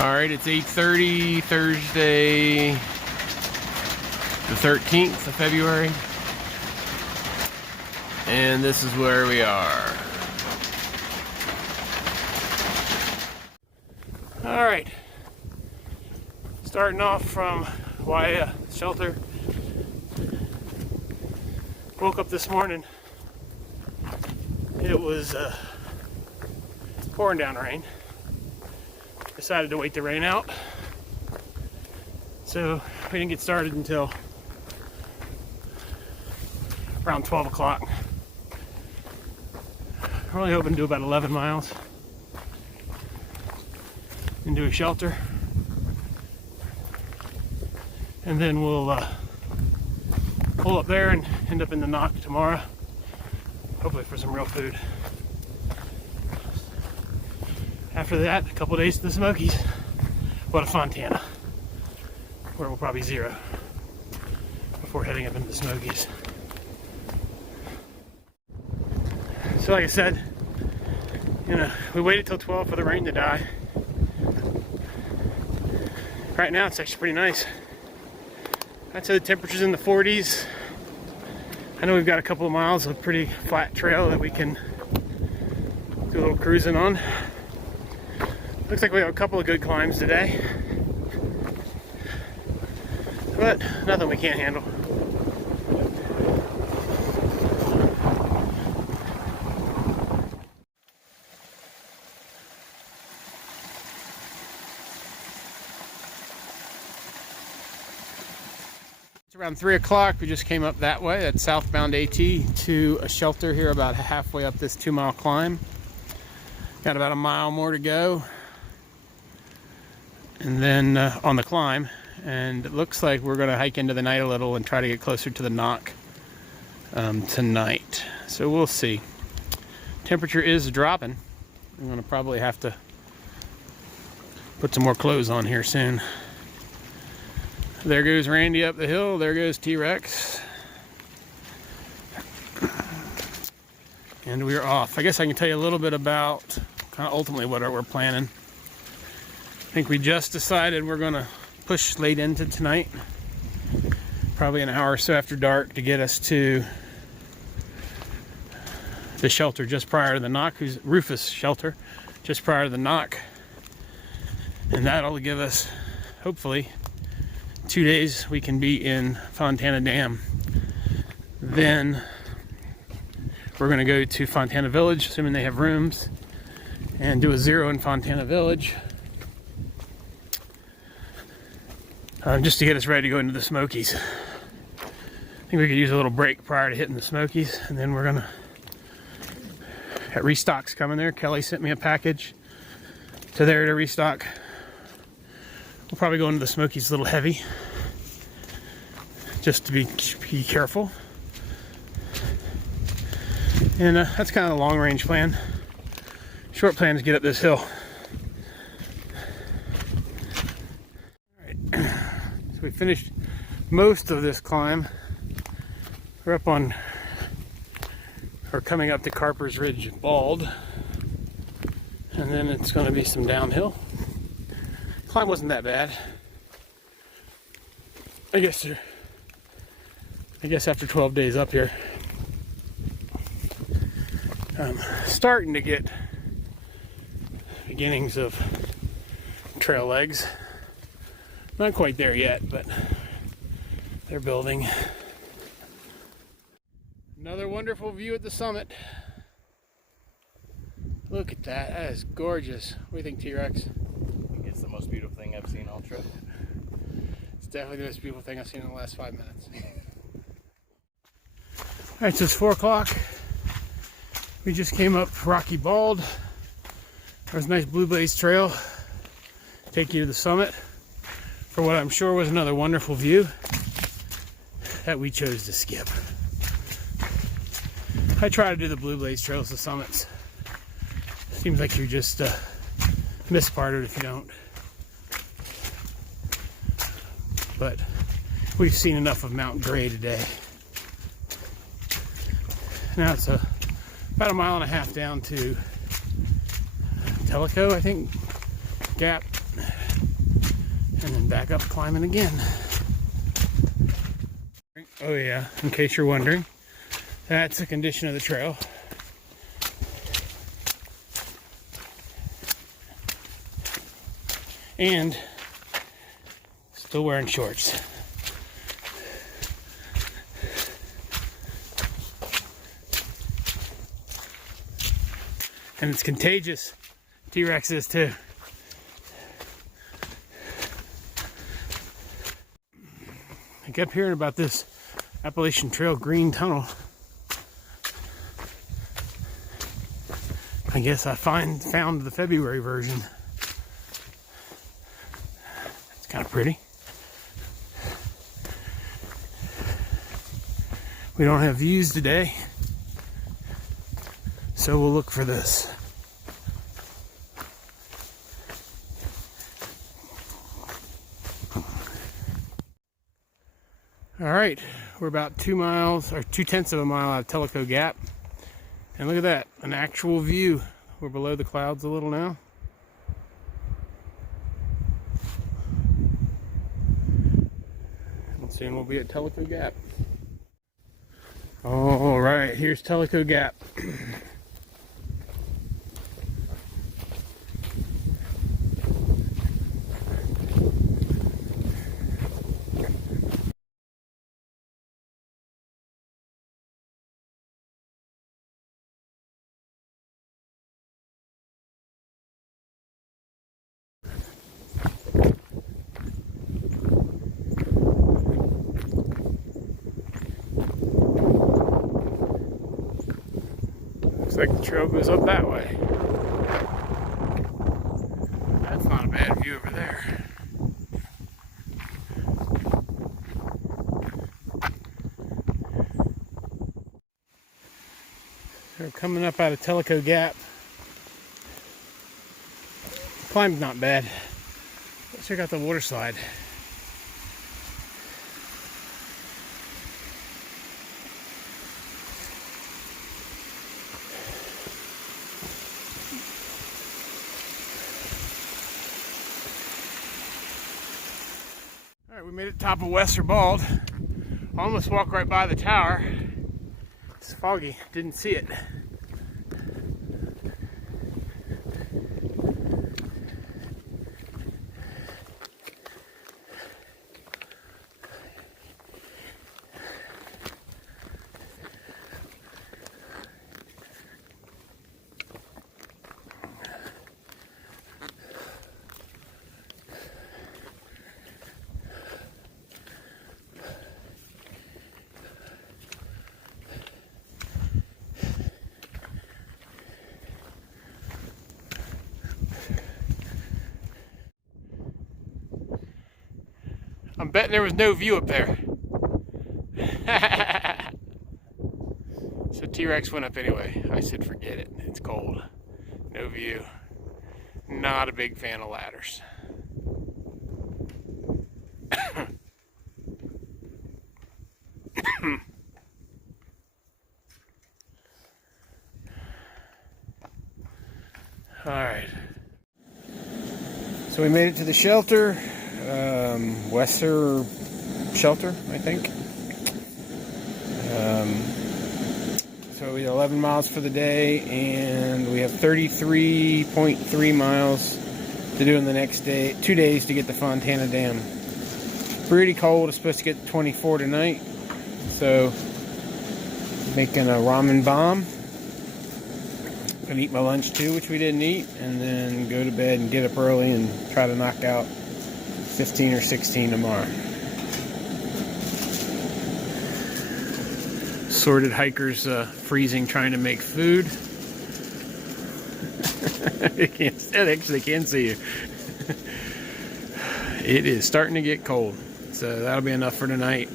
All right, it's 8:30, Thursday, the 13th of February. And this is where we are. All right, starting off from Wayah shelter. Woke up this morning. It was pouring down rain. Decided to wait the rain out. So we didn't get started until around 12 o'clock. We're only hoping to do about 11 miles into a shelter. And then we'll pull up there and end up in the knock tomorrow. Hopefully for some real food. After that, a couple days to the Smokies. What a Fontana, where we'll probably zero before heading up into the Smokies. So like I said, we waited till 12 for the rain to die. Right now it's actually pretty nice. I'd say the temperature's in the 40s. I know we've got a couple of miles of pretty flat trail that we can do a little cruising on. Looks like we have a couple of good climbs today, but nothing we can't handle. It's around 3 o'clock. We just came up that way, that's southbound AT, to a shelter here about halfway up this 2-mile climb. Got about a mile more to go. And then on the climb, and it looks like we're going to hike into the night a little and try to get closer to the knock tonight. So we'll see. Temperature is dropping. I'm going to probably have to put some more clothes on here soon. There goes Randy up the hill. There goes T-Rex. And we're off. I guess I can tell you a little bit about kind of ultimately what we're planning. I think we just decided we're going to push late into tonight, probably an hour or so after dark, to get us to the shelter just prior to the knock, who's Rufus shelter, just prior to the knock. And that'll give us, hopefully, 2 days we can be in Fontana Dam. Then we're going to go to Fontana Village, assuming they have rooms, and do a zero in Fontana Village. Just to get us ready to go into the Smokies. I think we could use a little break prior to hitting the Smokies, and then we're gonna, got restocks coming there. Kelly sent me a package to there to restock. We'll probably go into the Smokies a little heavy, just to be careful. And that's kind of the long range plan. Short plan is get up this hill. So we finished most of this climb. We're up on, or coming up to Carper's Ridge Bald, and then it's going to be some downhill. Climb wasn't that bad. I guess after 12 days up here, I'm starting to get beginnings of trail legs. Not quite there yet, but they're building. Another wonderful view at the summit. Look at that. That is gorgeous. What do you think, T-Rex? I think it's the most beautiful thing I've seen all trip. It's definitely the most beautiful thing I've seen in the last 5 minutes. Alright, so it's 4 o'clock. We just came up Rocky Bald. There's a nice Blue Blaze trail. Take you to the summit for what I'm sure was another wonderful view that we chose to skip. I try to do the Blue Blaze trails to summits. Seems like you just miss part of it if you don't. But we've seen enough of Mount Gray today. Now it's about a mile and a half down to Tellico, I think, Gap. And then back up climbing again. Oh yeah, in case you're wondering, that's the condition of the trail. And still wearing shorts. And it's contagious. T-Rex is too. I kept hearing about this Appalachian Trail green tunnel. I guess I found the February version. It's kind of pretty. We don't have views today, so we'll look for this. All right, we're about 2 miles, or 2/10 of a mile out of Tellico Gap. And look at that, an actual view. We're below the clouds a little now. And soon we'll be at Tellico Gap. All right, here's Tellico Gap. Looks like the trail goes up that way. That's not a bad view over there. We're coming up out of Tellico Gap. Climb's not bad. Let's check out the water slide. Alright, we made it top of Wesser Bald. Almost walked right by the tower. It's foggy, didn't see it. I'm betting there was no view up there. So T-Rex went up anyway. I said forget it, it's cold. No view. Not a big fan of ladders. Alright. So we made it to the shelter. Wesser shelter, I think. So we have 11 miles for the day, and we have 33.3 miles to do in the next day, 2 days to get to Fontana Dam. Pretty cold. It's supposed to get 24 tonight. So making a ramen bomb. Gonna eat my lunch too, which we didn't eat, and then go to bed and get up early and try to knock out 15 or 16 tomorrow. Sorted hikers freezing trying to make food. They actually can't see you. It is starting to get cold, so that'll be enough for tonight.